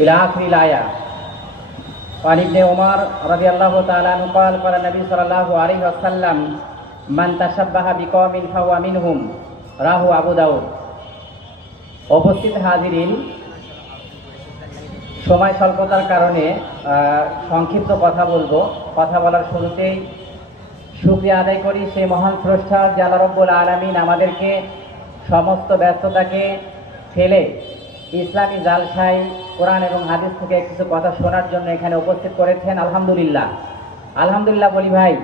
إلى آخر الآية. وعن ابن عمر رضي الله تعالى عنه قال قال النبي صلى الله عليه وسلم من تشبه بقوم فهو منهم রাহু আবু দাউদ। উপস্থিত হাজিরিন, সময় স্বল্পতার কারণে সংক্ষিপ্ত কথা বলবো। কথা বলার শুরুতেই শুকরিয়া আদায় করি সেই মহান স্রষ্টা যে আল্লাহ রাব্বুল আলামিন আমাদেরকে সমস্ত ব্যস্ততাকে ফেলে ইসলামী জালসায় কোরআন এবং হাদিস থেকে কিছু কথা শোনার জন্য এখানে উপস্থিত করেছেন। আলহামদুলিল্লাহ, আলহামদুলিল্লাহ বলি ভাই।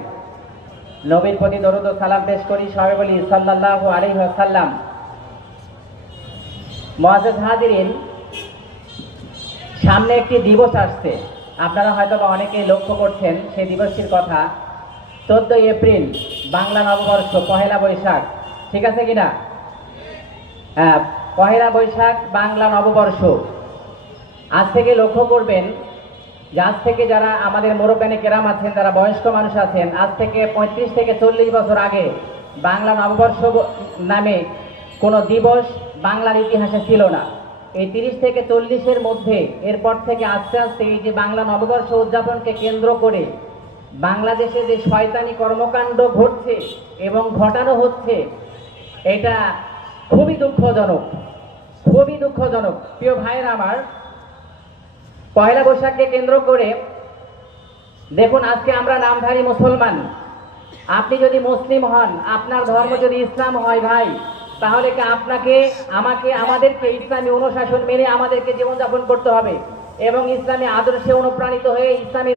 নবীর প্রতি দরুদ ও সালাম পেশ করি, সবাই বলি সাল্লাল্লাহু আলাইহি ওয়াসাল্লাম। মুআজ্জাজ হাজিরিন, সামনে একটি দিবস আসছে, আপনারা হয়তো অনেকেই লক্ষ্য করছেন সেই দিবসটির কথা। 14 এপ্রিল বাংলা নববর্ষ, পহেলা বৈশাখ, ঠিক আছে কিনা? হ্যাঁ, পহেলা বৈশাখ বাংলা নববর্ষ। আজ থেকে লক্ষ্য করবেন যে আজ থেকে যারা আমাদের মুরব্বানে কেরাম আছেন, যারা বয়স্ক মানুষ আছেন, আজ থেকে 35 থেকে 40 বছর আগে বাংলা নববর্ষ নামে কোনো দিবস বাংলার ইতিহাসে ছিল না। এই 30 থেকে 40-এর মধ্যে এরপর থেকে আস্তে আস্তে এই যে বাংলা নববর্ষ উদযাপনকে কেন্দ্র করে বাংলাদেশে যে শয়তানি কর্মকাণ্ড ঘটছে এবং ঘটানো হচ্ছে, এটা খুবই দুঃখজনক, খুবই দুঃখজনক। প্রিয় ভাইয়েরা আমার, পয়লা বৈশাখকে কেন্দ্র করে দেখুন, আজকে আমরা নামধারী মুসলমান। আপনি যদি মুসলিম হন, আপনার ধর্ম যদি ইসলাম হয় ভাই, তাহলে কি আপনাকে, আমাকে, আমাদেরকে ইসলামী অনুশাসন মেনে আমাদেরকে জীবনযাপন করতে হবে এবং ইসলামী আদর্শে অনুপ্রাণিত হয়ে ইসলামী